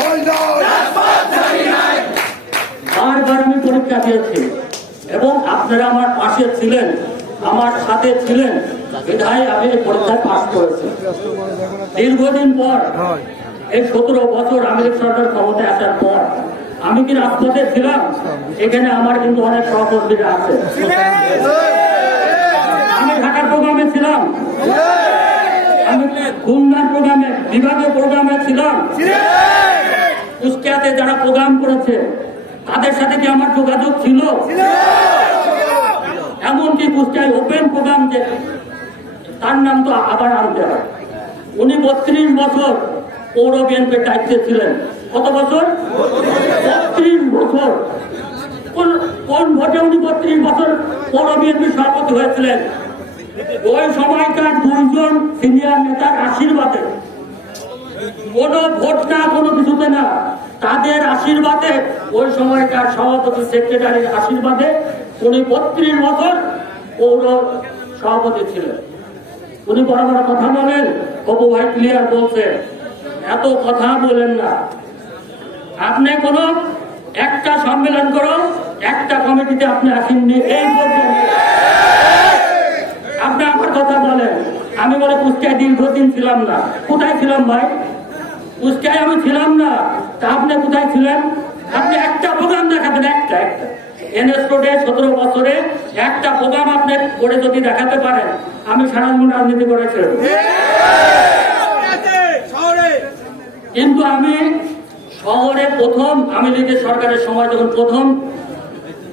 হয় নাই বারবার আমি পরীক্ষা দিয়েছি এবং আপনারা আমার পাশে ছিলেন, আমার সাথে ছিলেন, বিধায় আমি পরীক্ষায় পাশ করেছি। দীর্ঘদিন পর, এই সতেরো বছর আমেরিক সরকার ক্ষমতায় আসার পর, আমি কি রাজপথে ছিলাম? এখানে আমার কিন্তু অনেক সহকর্মীরা আছে। আমি ঢাকার প্রোগ্রামে ছিলাম। আমি খুলনার প্রোগ্রামে, বিভাগীয় প্রোগ্রামে ছিলাম। কুষ্টিয়াতে যারা প্রোগ্রাম করেছে তাদের সাথে কি আমার যোগাযোগ ছিল? এমনকি কুষ্টিয়ায় ওপেন প্রোগ্রাম যে তার নাম তো আবার আনতে হয়। উনি বত্রিশ বছর পৌর বিএনপির দায়িত্বে ছিলেন। কত বছর? বত্রিশ বছর। কোন কোন ভোটে উনি বত্রিশ বছর পৌর বিএনপির সভাপতি হয়েছিলেন? ওই সময়কার দুইজন সিনিয়র নেতার আশীর্বাদে। কোন ভোট না, কোনো কিছুতে না। তাদের আশীর্বাদে ওই সময়কার সভাপতি, সেক্রেটারির আশীর্বাদে উনি বত্রিশ বছর পৌর সভাপতি ছিলেন। উনি বড় বড় কথা বলেন অপু ভাই ক্লিয়ার বলছে। এত কথা বলেন না। আপনি কোন একটা সম্মেলন করো, একটা কমিটিতে আপনি আসেননি, এই পর্যন্ত। আপনি আমার কথা বলেন। আমি বলে কুষ্টিয়ায় দীর্ঘদিন ছিলাম না। কোথায় ছিলাম ভাই? কুষ্টিয়ায় আমি ছিলাম না। তা আপনি কোথায় ছিলেন? আপনি একটা প্রোগ্রাম দেখাবেন একটা একটা। এনএস রোডে সতেরো বছরে একটা প্রোগ্রাম আপনি করে যদি দেখাতে পারেন, আমি সারা জীবন রাজনীতি করেছিলাম কিন্তু আমি শহরে প্রথম, আমি লীগের সরকারের সময় যখন প্রথম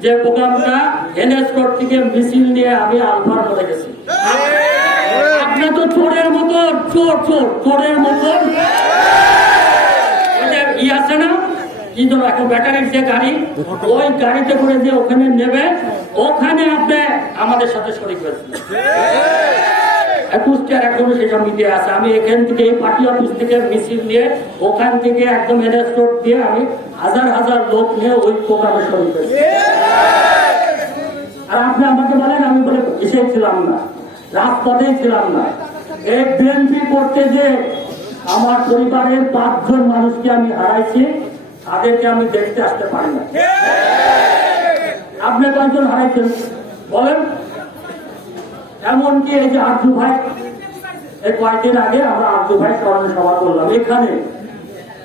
যে প্রোগ্রামটা এনএস রোড থেকে মিছিল নিয়ে আমি আলফার করে গেছি। আপনি তো চোরের মতো চোর চোর, চোরের মতো ওই ই না যে গাড়ি? ওই গাড়িতে করে যে ওখানে নেবে, ওখানে আপনি আমাদের সাথে আছে। আমি এখান থেকে পার্টি অফিস থেকে ওখান থেকে একদম দিয়ে আমি হাজার হাজার লোক নিয়ে ওই প্রোগ্রামে শরীর আর আপনি আমাকে বলেন, আমি বলে ছিলাম না। ছিলাম না। এই বিএনপি করতে যে আমার পরিবারের পাঁচজন মানুষকে আমি হারাইছি তাদেরকে আমি দেখতে আসতে পারি না। আপনি কয়জন হারাইছেন? বলেন। এমনকি এই যে আব্দু ভাই এই কয়েকদিন আগে আমরা আব্দু ভাই স্মরণে সভা করলাম। এখানে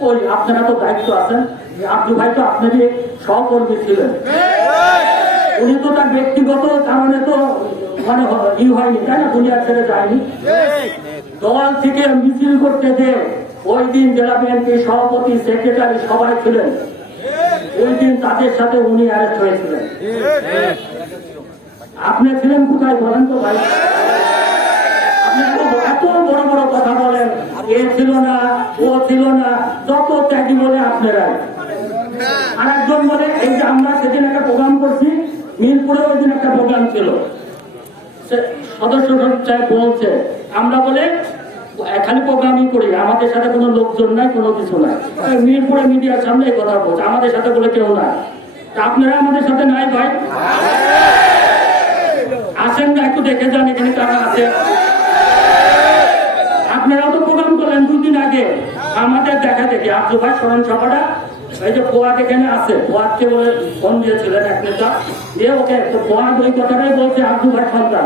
ওই আপনারা তো দায়িত্ব আছেন যে আব্দু ভাই তো আপনারই সহকর্মী ছিলেন। উনি তো তার ব্যক্তিগত কারণে তো মানে ই হয়নি। তাই না দুনিয়া ছেড়ে যায়নি? দল থেকে মিছিল করতে যে ওই দিন জেলা সভাপতি সেক্রেটারি সবাই ছিলেন। ওই দিন তাদের সাথে উনি অ্যারেস্ট হয়েছিলেন। আপনি ছিলেন কোথায় বলেন তো ভাই? আপনি এত- বড় বড় কথা বলেন। এ ছিল না ও ছিল না যত ত্যাগী বলে আপনারা আর একজন বলে এই যে আমরা সেদিন একটা প্রোগ্রাম করছি মিরপুরে ওই দিন একটা প্রোগ্রাম ছিল। সদস্য বলছে। আমরা বলে, খালি প্রোগ্রামই করি, আমাদের সাথে কোনো লোকজন নাই, কোনো কিছু নাই। মিরপুরে মিডিয়ার সামনে এই কথা বলছে, আমাদের সাথে বলে কেউ নাই। তা আপনারা আমাদের সাথে নাই ভাই? আসেন না, একটু দেখে যান এখানে কারা আছে। আপনারাও তো প্রোগ্রাম করলেন দুদিন আগে। আমাদের দেখা দেখি আব্দু ভাই স্মরণ সভাটা এই যে ফোয়াদ এখানে আছে ফোয়াদকে বলে ফোন দিয়েছিলেন এক নেতা। দিয়ে ওকে ফোয়াদ ওই কথাটাই বলছে আব্দু ভাই সন্তান